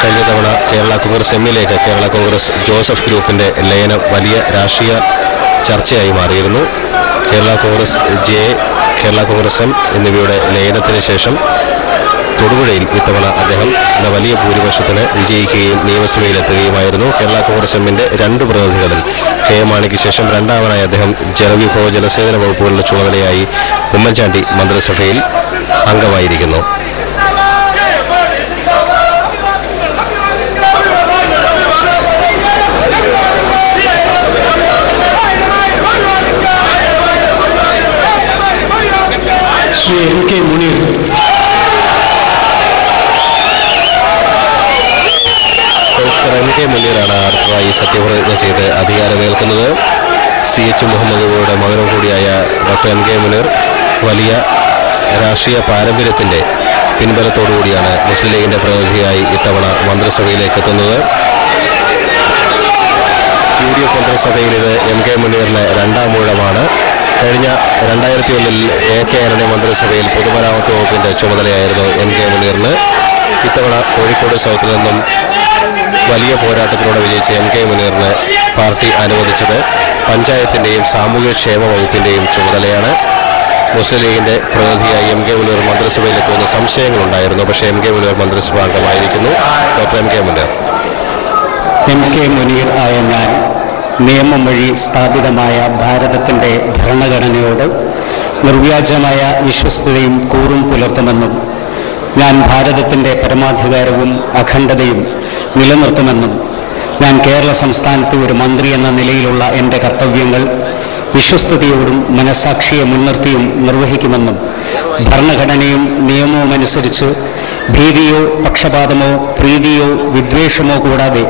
കഴിഞ്ഞ തവണ കേരള കോൺഗ്രസ് എമ്മിലേക്ക് കേരള കോൺഗ്രസ് ജോസഫ് ഗ്രൂപ്പിന്റെ ലയനം വലിയ രാഷ്ട്രീയ ചർച്ചയായി മാറിയിരുന്നു. കേരള കോൺഗ്രസ് ജെ, കേരള കോൺഗ്രസ് എം എന്നിവയുടെ ലയനത്തിന് ശേഷം തൊടുപുഴയിൽ ഇത്തവണ അദ്ദേഹം വലിയ ഭൂരിപക്ഷത്തിന് വിജയിക്കുകയും നിയമസഭയിലെത്തുകയുമായിരുന്നു. കേരള കോൺഗ്രസ് എമ്മിന്റെ 2 പ്രതിനിധികളിൽ കെ മാണിക്ക് ശേഷം രണ്ടാമനായി അദ്ദേഹം ജലവിഭവ ജലസേചന വകുപ്പുകളുടെ ചുമതലയായി ഉമ്മൻചാണ്ടി മന്ത്രിസഭയിൽ അംഗമായിരിക്കുന്നു. Shri MK Muneer. Doctor MK മുനീറാണ് അടുത്തതായി സത്യപ്രതിജ്ഞ ചെയ്ത് അധികാരമേൽക്കുന്നത്. CH മുഹമ്മദ് കോയുടെ മകനും കൂടിയായ ഡോക്ടർ MK മുനീർ വലിയ രാഷ്ട്രീയ പാരമ്പര്യത്തിന്റെ പിൻബലത്തോടുകൂടിയാണ് മുസ്ലിം ലീഗിന്റെ പ്രതിനിധിയായി ഇത്തവണ മന്ത്രിസഭയിലേക്ക് എത്തുന്നത്. UDF മന്ത്രിസഭയിൽ ഇത് MK മുനീറിന് 2ാം ഊഴമാണ്. കഴിഞ്ഞ 2001 AK ആന്റണി മന്ത്രിസഭയിൽ പൊതുമരാമത്ത് വകുപ്പിന്റെ ചുമതലയായിരുന്നു MK മുനീറിന്. ഇത്തവണ കോഴിക്കോട് സൗത്തിൽ നിന്നും വലിയ പോരാട്ടത്തിലൂടെ വിജയിച്ച MK മുനീറിന് പാർട്ടി അനുവദിച്ചത് പഞ്ചായത്തിന്റെയും സാമൂഹ്യക്ഷേമ വകുപ്പിന്റെയും ചുമതലയാണ്. മുസ്ലിം ലീഗിന്റെ പ്രതിനിധിയായി MK മുനീർ മന്ത്രിസഭയിലെത്തുന്ന സംശയങ്ങളുണ്ടായിരുന്നു. പക്ഷേ MK മുനീർ മന്ത്രിസഭാ അംഗമായിരിക്കുന്നു. Doctor MK Muneer. MK Muneer ആയ ഞാൻ നിയമം വഴി സ്ഥാപിതമായ ഭാരതത്തിൻ്റെ ഭരണഘടനയോട് നിർവ്യാജമായ വിശ്വസ്തതയും കൂറും പുലർത്തുമെന്നും ഞാൻ ഭാരതത്തിൻ്റെ പരമാധികാരവും അഖണ്ഡതയും നിലനിർത്തുമെന്നും ഞാൻ കേരള സംസ്ഥാനത്തെ ഒരു മന്ത്രി എന്ന നിലയിലുള്ള എൻ്റെ കർത്തവ്യങ്ങൾ വിശ്വസ്തയോടും മനസാക്ഷിയെ മുൻനിർത്തിയും നിർവഹിക്കുമെന്നും ഭരണഘടനയും നിയമവും അനുസരിച്ച് ഭീതിയോ പക്ഷപാതമോ പ്രീതിയോ വിദ്വേഷമോ കൂടാതെ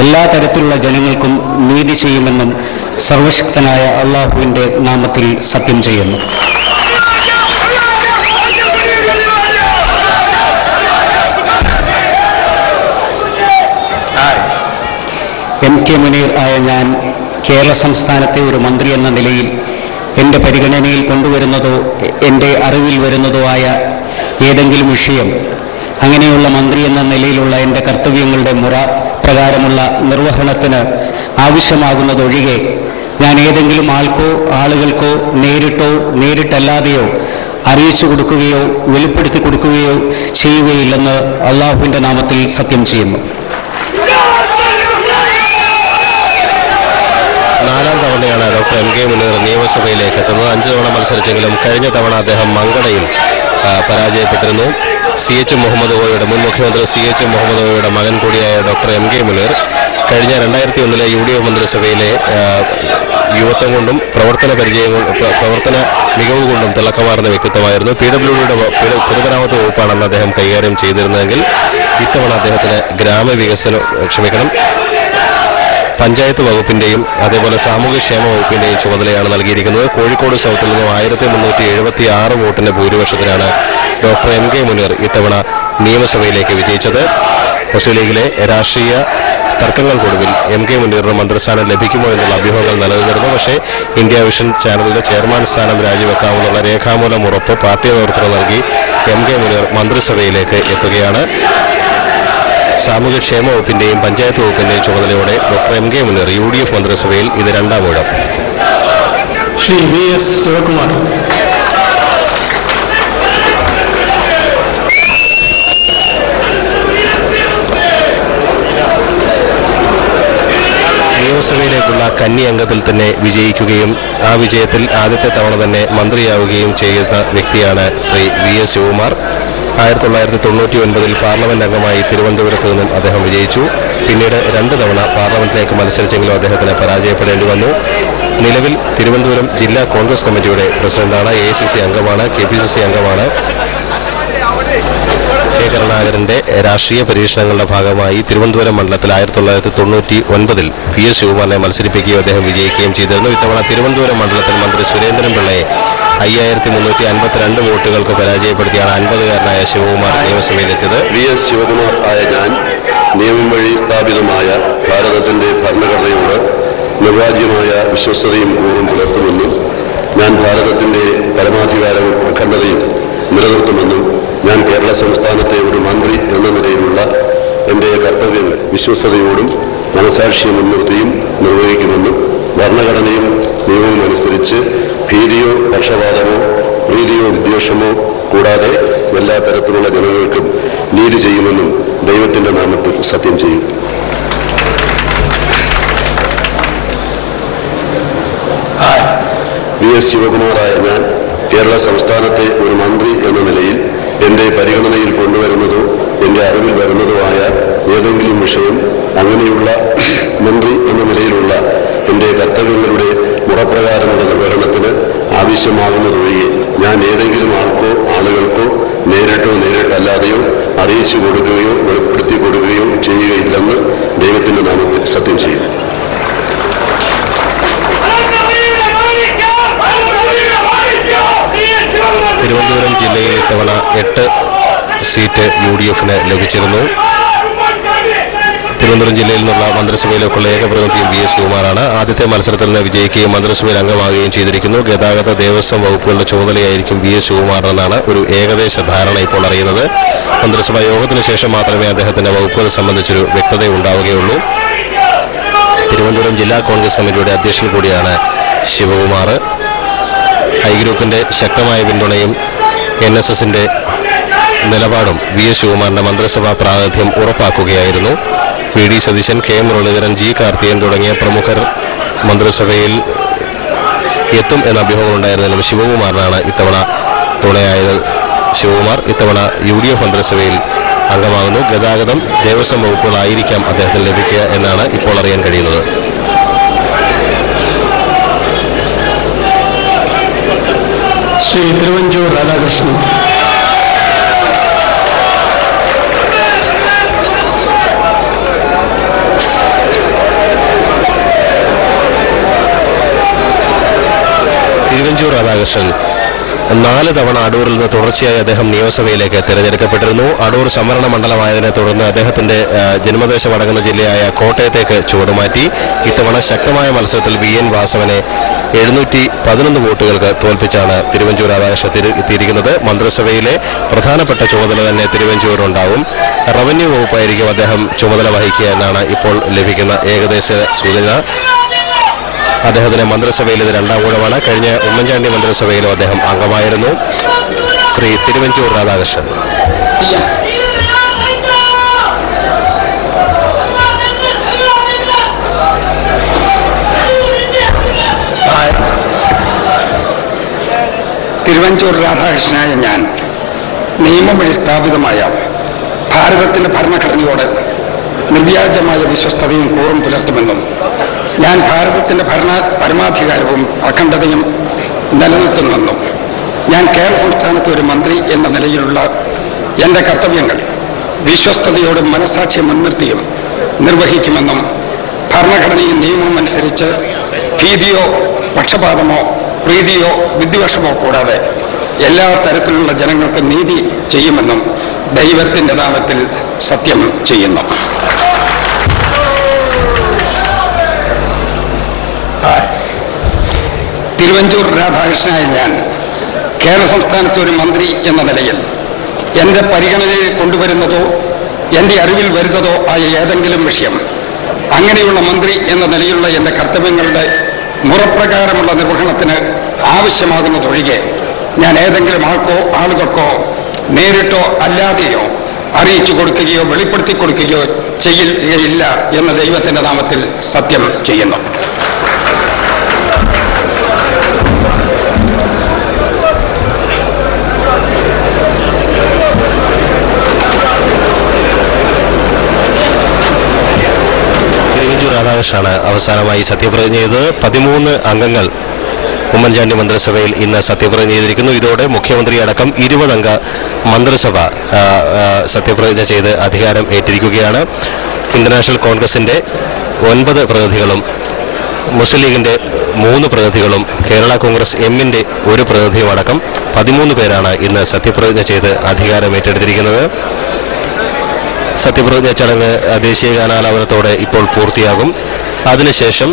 എല്ലാ തരത്തിലുള്ള ജനങ്ങൾക്കും നീതി ചെയ്യുമെന്നും സർവശക്തനായ അള്ളാഹുവിൻ്റെ നാമത്തിൽ സത്യം ചെയ്യുന്നു. MK മുനീർ ആയ ഞാൻ കേരള സംസ്ഥാനത്തെ ഒരു മന്ത്രി എന്ന നിലയിൽ എൻ്റെ പരിഗണനയിൽ കൊണ്ടുവരുന്നതോ എൻ്റെ അറിവിൽ വരുന്നതോ ആയ ഏതെങ്കിലും വിഷയം അങ്ങനെയുള്ള മന്ത്രി എന്ന നിലയിലുള്ള എൻ്റെ കർത്തവ്യങ്ങളുടെ മുറ പ്രകാരമുള്ള നിർവഹണത്തിന് ആവശ്യമാകുന്നതൊഴികെ ഞാൻ ഏതെങ്കിലും ആൾക്കോ ആളുകൾക്കോ നേരിട്ടോ നേരിട്ടല്ലാതെയോ അറിയിച്ചു കൊടുക്കുകയോ വെളിപ്പെടുത്തി കൊടുക്കുകയോ ചെയ്യുകയില്ലെന്ന് അള്ളാഹുവിൻ്റെ നാമത്തിൽ സത്യം ചെയ്യുന്നു. 4ാം തവണയാണ് ഡോക്ടർ MK മുനീർ നിയമസഭയിലേക്ക് എത്തുന്നത്. 5 തവണ മത്സരിച്ചെങ്കിലും കഴിഞ്ഞ തവണ അദ്ദേഹം മങ്കടയിൽ പരാജയപ്പെട്ടിരുന്നു. CH മുഹമ്മദ് കോയുടെ മുൻ മുഖ്യമന്ത്രി CH മുഹമ്മദ് കോയുടെ മകൻ കൂടിയായ ഡോക്ടർ MK മുനീർ കഴിഞ്ഞ 2001 UDF മന്ത്രിസഭയിലെ യുവത്വം കൊണ്ടും പ്രവർത്തന മികവ് കൊണ്ടും തിളക്കമാർന്ന വ്യക്തിത്വമായിരുന്നു. PWDയുടെ പൊതുമരാമത്ത് വകുപ്പാണെന്ന് അദ്ദേഹം കൈകാര്യം ചെയ്തിരുന്നതെങ്കിൽ ഇത്തവണ അദ്ദേഹത്തിന് പഞ്ചായത്ത് വകുപ്പിന്റെയും അതേപോലെ സാമൂഹ്യക്ഷേമ വകുപ്പിന്റെയും ചുമതലയാണ് നൽകിയിരിക്കുന്നത്. കോഴിക്കോട് സൗത്തിൽ നിന്നും 1376 വോട്ടിന്റെ ഭൂരിപക്ഷത്തിനാണ് ഡോക്ടർ MK മുനീർ ഇത്തവണ നിയമസഭയിലേക്ക് വിജയിച്ചത്. മുസ്ലിം ലീഗിലെ രാഷ്ട്രീയ തർക്കങ്ങൾക്കൊടുവിൽ MK മുനീറിന് മന്ത്രിസ്ഥാനം ലഭിക്കുമോ എന്നുള്ള അഭ്യൂഹങ്ങൾ നിലനിന്നിരുന്നു. പക്ഷേ ഇന്ത്യ വിഷൻ ചാനലിന്റെ ചെയർമാൻ സ്ഥാനം രാജിവെക്കാമെന്നുള്ള രേഖാമൂലം ഉറപ്പ് പാർട്ടി നേതൃത്വം നൽകി MK മുനീർ മന്ത്രിസഭയിലേക്ക് എത്തുകയാണ്. സാമൂഹ്യക്ഷേമ വകുപ്പിന്റെയും പഞ്ചായത്ത് വകുപ്പിന്റെയും ചുമതലയോടെ ഡോക്ടർ MK മുനീർ UDF മന്ത്രിസഭയിൽ ഇത് 2ാം ഊഴം. ശ്രീ VS ശിവകുമാർ. നിയമസഭയിലേക്കുള്ള കന്നി അംഗത്തിൽ തന്നെ വിജയിക്കുകയും ആ വിജയത്തിൽ ആദ്യത്തെ തവണ തന്നെ മന്ത്രിയാവുകയും ചെയ്യുന്ന വ്യക്തിയാണ് ശ്രീ VS ശിവകുമാർ. 1999 പാർലമെന്റ് അംഗമായി തിരുവനന്തപുരത്ത് നിന്നും അദ്ദേഹം വിജയിച്ചു. പിന്നീട് 2 തവണ പാർലമെന്റിലേക്ക് മത്സരിച്ചെങ്കിലും അദ്ദേഹത്തിന് പരാജയപ്പെടേണ്ടി വന്നു. നിലവിൽ തിരുവനന്തപുരം ജില്ലാ കോൺഗ്രസ് കമ്മിറ്റിയുടെ പ്രസിഡന്റാണ്, AICC അംഗമാണ്, KPCC അംഗമാണ്. കെ കരുണാകരന്റെ രാഷ്ട്രീയ പരീക്ഷണങ്ങളുടെ ഭാഗമായി തിരുവനന്തപുരം മണ്ഡലത്തിൽ 1999 PS ശിവകുമാറിനെ മത്സരിപ്പിക്കുകയും അദ്ദേഹം വിജയിക്കുകയും ചെയ്തിരുന്നു. ഇത്തവണ തിരുവനന്തപുരം മണ്ഡലത്തിൽ മന്ത്രി സുരേന്ദ്രൻ പിള്ളയെ 5352 വോട്ടുകൾക്ക് പരാജയപ്പെടുത്തിയാണ് 50-കാരനായ ശിവകുമാർ നിയമസഭയിലെത്തിയത്. PS ശിവകുമാർ ആയ ഞാൻ നിയമം വഴി സ്ഥാപിതമായ ഭാരതത്തിന്റെ ഭരണഘടനയോട് നിർവാജ്യമായ വിശ്വസ്തതയും കൂറും പുലർത്തുമെന്നും ഞാൻ ഭാരതത്തിന്റെ പരമാധികാരവും അഖണ്ഡതയും നിലനിർത്തുമെന്നും ഞാൻ കേരള സംസ്ഥാനത്തെ ഒരു മന്ത്രി എന്ന നിലയിലുള്ള എൻ്റെ കർത്തവ്യങ്ങൾ വിശ്വസ്തയോടും മനസാക്ഷിയെ മുൻനിർത്തിയും നിർവഹിക്കുമെന്നും ഭരണഘടനയും നിയമവും അനുസരിച്ച് ഭീതിയോ പക്ഷപാതമോ പ്രീതിയോ വിദ്വേഷമോ കൂടാതെ എല്ലാ തരത്തിലുള്ള ജനങ്ങൾക്കും നീതി ചെയ്യുമെന്നും ദൈവത്തിന്റെ നാമത്തിൽ സത്യം ചെയ്യും. PS ശിവകുമാറായ ഞാൻ കേരള സംസ്ഥാനത്തെ ഒരു മന്ത്രി എന്ന നിലയിൽ എൻ്റെ പരിഗണനയിൽ കൊണ്ടുവരുന്നതോ എൻ്റെ അറിവിൽ വരുന്നതോ ആയ ഏതെങ്കിലും വിഷയം അങ്ങനെയുള്ള മന്ത്രി എന്ന നിലയിലുള്ള എൻ്റെ കർത്തവ്യങ്ങളുടെ മുറപ്രകാരമുള്ള നിർവഹണത്തിന് ആവശ്യമാകുന്നതൊഴികെ ഞാൻ ഏതെങ്കിലും ആളുകൾക്കോ നേരിട്ടോ നേരിട്ടല്ലാതെയോ അറിയിച്ചു കൊടുക്കുകയോ വെളിപ്പെടുത്തി കൊടുക്കുകയോ ചെയ്യുകയില്ലെന്ന് ദൈവത്തിന്റെ നാമത്തിൽ സത്യം ചെയ്യും. തിരുവനന്തപുരം ജില്ലയിൽ ഇത്തവണ 8 സീറ്റ് UDF-ന് ലഭിച്ചിരുന്നു. തിരുവനന്തപുരം ജില്ലയിൽ നിന്നുള്ള മന്ത്രിസഭയിലേക്കുള്ള ഏക പ്രതിനിധിയും PS ശിവകുമാറാണ്. ആദ്യത്തെ മത്സരത്തിൽ നിന്ന് വിജയിക്കുകയും മന്ത്രിസഭയിൽ അംഗമാകുകയും ചെയ്തിരിക്കുന്നു. ഗതാഗത ദേവസ്വം വകുപ്പുകളുടെ ചുമതലയായിരിക്കും PS ശിവകുമാറിനെന്നാണ് ഒരു ഏകദേശ ധാരണ ഇപ്പോൾ അറിയുന്നത്. മന്ത്രിസഭാ യോഗത്തിന് ശേഷം മാത്രമേ അദ്ദേഹത്തിന്റെ വകുപ്പുകൾ സംബന്ധിച്ചൊരു വ്യക്തത ഉണ്ടാവുകയുള്ളൂ. തിരുവനന്തപുരം ജില്ലാ കോൺഗ്രസ് കമ്മിറ്റിയുടെ അധ്യക്ഷൻ കൂടിയാണ് ശിവകുമാർ. ഐ ഗ്രൂപ്പിന്റെ ശക്തമായ പിന്തുണയും NSSന്റെ നിലപാടും PS ശിവകുമാറിന്റെ മന്ത്രിസഭാ പ്രാതിനിധ്യം ഉറപ്പാക്കുകയായിരുന്നു. PD Satheesan, K Muraleedharan, G Karthikan തുടങ്ങിയ പ്രമുഖർ മന്ത്രിസഭയിൽ എത്തും എന്ന അഭ്യൂഹങ്ങളുണ്ടായിരുന്നാലും ശിവകുമാറിനാണ് ഇത്തവണ തുണയായത്. ശിവകുമാർ ഇത്തവണ UDF മന്ത്രിസഭയിൽ അംഗമാകുന്നു. ഗതാഗതം ദേവസ്വം വകുപ്പുകളായിരിക്കാം അദ്ദേഹത്തിന് ലഭിക്കുക എന്നാണ് ഇപ്പോൾ അറിയാൻ കഴിയുന്നത്. ശ്രീ തിരുവഞ്ചൂർ രാധാകൃഷ്ണൻ. തിരുവഞ്ചൂർ രാധാകൃഷ്ണൻ 4 തവണ അടൂരിൽ നിന്ന് തുടർച്ചയായി അദ്ദേഹം നിയമസഭയിലേക്ക് തിരഞ്ഞെടുക്കപ്പെട്ടിരുന്നു. അടൂർ സംവരണ മണ്ഡലമായതിനെ തുടർന്ന് അദ്ദേഹത്തിന്റെ ജന്മദേശം അടങ്ങുന്ന ജില്ലയായ കോട്ടയത്തേക്ക് ചുവടുമാറ്റി. ഇത്തവണ ശക്തമായ മത്സരത്തിൽ VN വാസവനെ 711 വോട്ടുകൾക്ക് തോൽപ്പിച്ചാണ് തിരുവഞ്ചൂർ രാധാകൃഷ്ണൻ എത്തിയിരിക്കുന്നത്. മന്ത്രിസഭയിലെ പ്രധാനപ്പെട്ട ചുമതല തന്നെ തിരുവഞ്ചൂരിനുണ്ടാവും. റവന്യൂ വകുപ്പായിരിക്കും അദ്ദേഹം ചുമതല വഹിക്കുക എന്നാണ് ഇപ്പോൾ ലഭിക്കുന്ന ഏകദേശ സൂചന. അദ്ദേഹത്തിന് മന്ത്രിസഭയിൽ ഇത് 2ാം ഊഴമാണ്. കഴിഞ്ഞ ഉമ്മൻചാണ്ടി മന്ത്രിസഭയിലും അദ്ദേഹം അംഗമായിരുന്നു. ശ്രീ തിരുവഞ്ചൂർ രാധാകൃഷ്ണൻ. തിരുവഞ്ചൂർ രാധാകൃഷ്ണനായ ഞാൻ നിയമം വഴി സ്ഥാപിതമായ ഭാരതത്തിന്റെ ഭരണഘടനയോട് നിർവ്യാജമായ വിശ്വസ്തതയും കൂറും പുലർത്തുമെന്നും ഞാൻ ഭാരതത്തിന്റെ പരമാധികാരവും അഖണ്ഡതയും നിലനിർത്തുന്നുവെന്നും ഞാൻ കേരള സംസ്ഥാനത്തെ ഒരു മന്ത്രി എന്ന നിലയിലുള്ള എൻ്റെ കർത്തവ്യങ്ങൾ വിശ്വസ്തയോടും മനസാക്ഷിയെ മുൻനിർത്തിയും നിർവഹിക്കുമെന്നും ഭരണഘടനയും നിയമവും അനുസരിച്ച് ഭീതിയോ പക്ഷപാതമോ പ്രീതിയോ വിദ്വേഷമോ കൂടാതെ എല്ലാ തരത്തിലുള്ള ജനങ്ങൾക്ക് നീതി ചെയ്യുമെന്നും ദൈവത്തിന്റെ നാമത്തിൽ സത്യം ചെയ്യുന്നു. തിരുവഞ്ചൂർ രാധാകൃഷ്ണനായ ഞാൻ കേരള സംസ്ഥാനത്തെ ഒരു മന്ത്രി എന്ന നിലയിൽ എൻ്റെ പരിഗണനയിൽ കൊണ്ടുവരുന്നതോ എൻ്റെ അറിവിൽ വരുന്നതോ ആയ ഏതെങ്കിലും വിഷയം അങ്ങനെയുള്ള മന്ത്രി എന്ന നിലയിലുള്ള എൻ്റെ കർത്തവ്യങ്ങളുടെ മുറപ്രകാരമുള്ള നിർവഹണത്തിന് ആവശ്യമാകുന്നതൊഴികെ ഞാൻ ഏതെങ്കിലും ആളുകൾക്കോ നേരിട്ടോ അല്ലാതെയോ അറിയിച്ചു കൊടുക്കുകയോ വെളിപ്പെടുത്തി കൊടുക്കുകയോ ചെയ്യുകയില്ല എന്ന ദൈവത്തിന്റെ നാമത്തിൽ സത്യം ചെയ്യുന്നു. രാധാകൃഷ്ണനാണ് അവസാനമായി സത്യപ്രതിജ്ഞ ചെയ്തത്. 13 അംഗങ്ങൾ ഉമ്മൻചാണ്ടി മന്ത്രിസഭയിൽ ഇന്ന് സത്യപ്രതിജ്ഞ ചെയ്തിരിക്കുന്നു. ഇതോടെ മുഖ്യമന്ത്രി അടക്കം 20 അംഗ മന്ത്രിസഭ സത്യപ്രതിജ്ഞ ചെയ്ത് അധികാരം ഏറ്റിരിക്കുകയാണ്. ഇന്റർനാഷണൽ കോൺഗ്രസിന്റെ 9 പ്രതിനിധികളും മുസ്ലിം ലീഗിന്റെ 3 പ്രതിനിധികളും കേരള കോൺഗ്രസ് എമ്മിന്റെ 1 പ്രതിനിധിയും അടക്കം 13 പേരാണ് ഇന്ന് സത്യപ്രതിജ്ഞ ചെയ്ത് അധികാരം ഏറ്റെടുത്തിരിക്കുന്നത്. സത്യപ്രതിജ്ഞ ചടങ്ങ് ദേശീയ ഗാനാലാപനത്തോടെ ഇപ്പോൾ പൂർത്തിയാകും. അതിനുശേഷം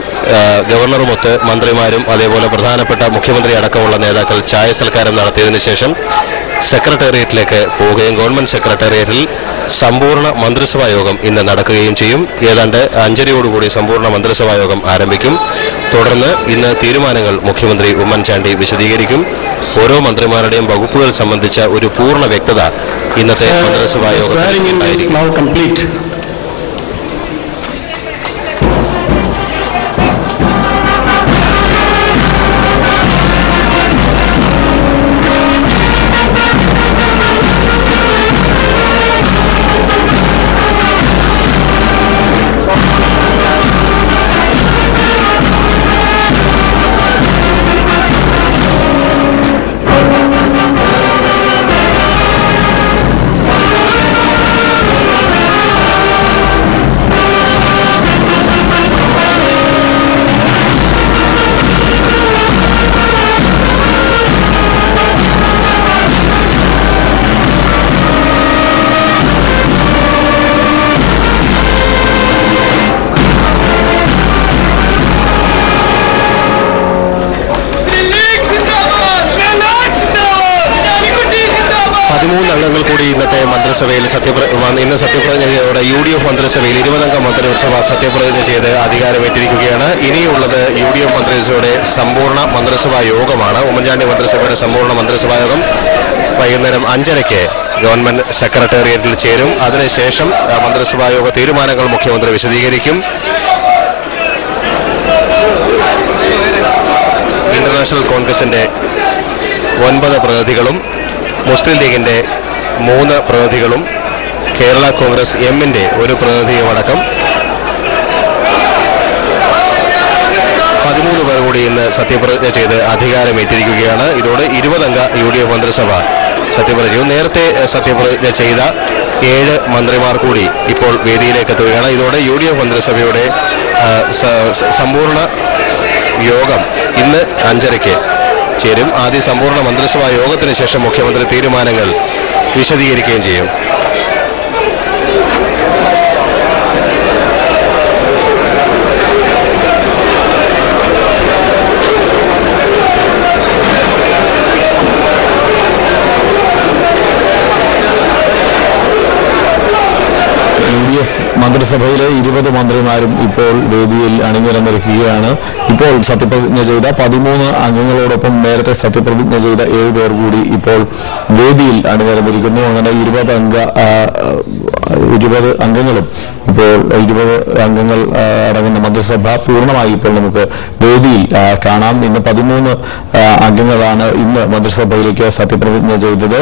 ഗവർണറുമൊത്ത് മന്ത്രിമാരും അതേപോലെ പ്രധാനപ്പെട്ട മുഖ്യമന്ത്രി അടക്കമുള്ള നേതാക്കൾ ചായ സൽക്കാരം നടത്തിയതിനു ശേഷം സെക്രട്ടേറിയറ്റിലേക്ക് പോവുകയും ഗവൺമെന്റ് സെക്രട്ടേറിയറ്റിൽ സമ്പൂർണ്ണ മന്ത്രിസഭാ യോഗം ഇന്ന് നടക്കുകയും ചെയ്യും. ഏതാണ്ട് 5:30 സമ്പൂർണ്ണ മന്ത്രിസഭാ യോഗം ആരംഭിക്കും. തുടർന്ന് ഇന്ന് തീരുമാനങ്ങൾ മുഖ്യമന്ത്രി ഉമ്മൻചാണ്ടി വിശദീകരിക്കും. ഓരോ മന്ത്രിമാരുടെയും വകുപ്പുകൾ സംബന്ധിച്ച ഒരു പൂർണ്ണ വ്യക്തത ഇന്നത്തെ മന്ത്രിസഭാ യോഗത്തിൽ ഉണ്ടായിരിക്കും. 13 അംഗങ്ങൾ കൂടി ഇന്നത്തെ മന്ത്രിസഭയിൽ ഇന്ന് സത്യപ്രതിജ്ഞ ചെയ്തതോടെ UDF മന്ത്രിസഭയിൽ 20 അംഗ മന്ത്രിസഭ സത്യപ്രതിജ്ഞ ചെയ്ത് അധികാരമേറ്റിരിക്കുകയാണ്. ഇനിയുള്ളത് UDF മന്ത്രിസഭയുടെ സമ്പൂർണ്ണ മന്ത്രിസഭാ യോഗമാണ്. ഉമ്മൻചാണ്ടി മന്ത്രിസഭയുടെ സമ്പൂർണ്ണ മന്ത്രിസഭാ യോഗം വൈകുന്നേരം 5:30 ഗവൺമെന്റ് സെക്രട്ടേറിയറ്റിൽ ചേരും. അതിനുശേഷം മന്ത്രിസഭാ യോഗ തീരുമാനങ്ങൾ മുഖ്യമന്ത്രി വിശദീകരിക്കും. ഇന്റർനാഷണൽ കോൺഗ്രസിന്റെ 9 പ്രതിനിധികളും മുസ്ലിം ലീഗിന്റെ 3 പ്രതിനിധികളും കേരള കോൺഗ്രസ് എമ്മിന്റെ 1 പ്രതിനിധിയുമടക്കം 13 പേർ കൂടി ഇന്ന് സത്യപ്രതിജ്ഞ ചെയ്ത് അധികാരമേറ്റിരിക്കുകയാണ്. ഇതോടെ 20 അംഗ UDF മന്ത്രിസഭ സത്യപ്രതിജ്ഞ ചെയ്തു. നേരത്തെ സത്യപ്രതിജ്ഞ ചെയ്ത 7 മന്ത്രിമാർ കൂടി ഇപ്പോൾ വേദിയിലേക്ക് എത്തുകയാണ്. ഇതോടെ UDF മന്ത്രിസഭയുടെ സമ്പൂർണ്ണ യോഗം ഇന്ന് 5:30 ചേരും. ആദ്യ സമ്പൂർണ്ണ മന്ത്രിസഭാ യോഗത്തിന് ശേഷം മുഖ്യമന്ത്രി തീരുമാനങ്ങൾ വിശദീകരിക്കുകയും ചെയ്യും. മന്ത്രിസഭയിലെ 20 മന്ത്രിമാരും ഇപ്പോൾ വേദിയിൽ അണിനിരന്നിരിക്കുകയാണ്. ഇപ്പോൾ സത്യപ്രതിജ്ഞ ചെയ്ത 13 അംഗങ്ങളോടൊപ്പം നേരത്തെ സത്യപ്രതിജ്ഞ ചെയ്ത 7 പേർ കൂടി ഇപ്പോൾ വേദിയിൽ അണിനിരന്നിരിക്കുന്നു. അങ്ങനെ 20 അംഗങ്ങളും ഇപ്പോൾ 20 അംഗങ്ങൾ അടങ്ങുന്ന മന്ത്രിസഭ പൂർണ്ണമായി ഇപ്പോൾ നമുക്ക് വേദിയിൽ കാണാം. ഇന്ന് 13 അംഗങ്ങളാണ് ഇന്ന് മന്ത്രിസഭയിലേക്ക് സത്യപ്രതിജ്ഞ ചെയ്തത്.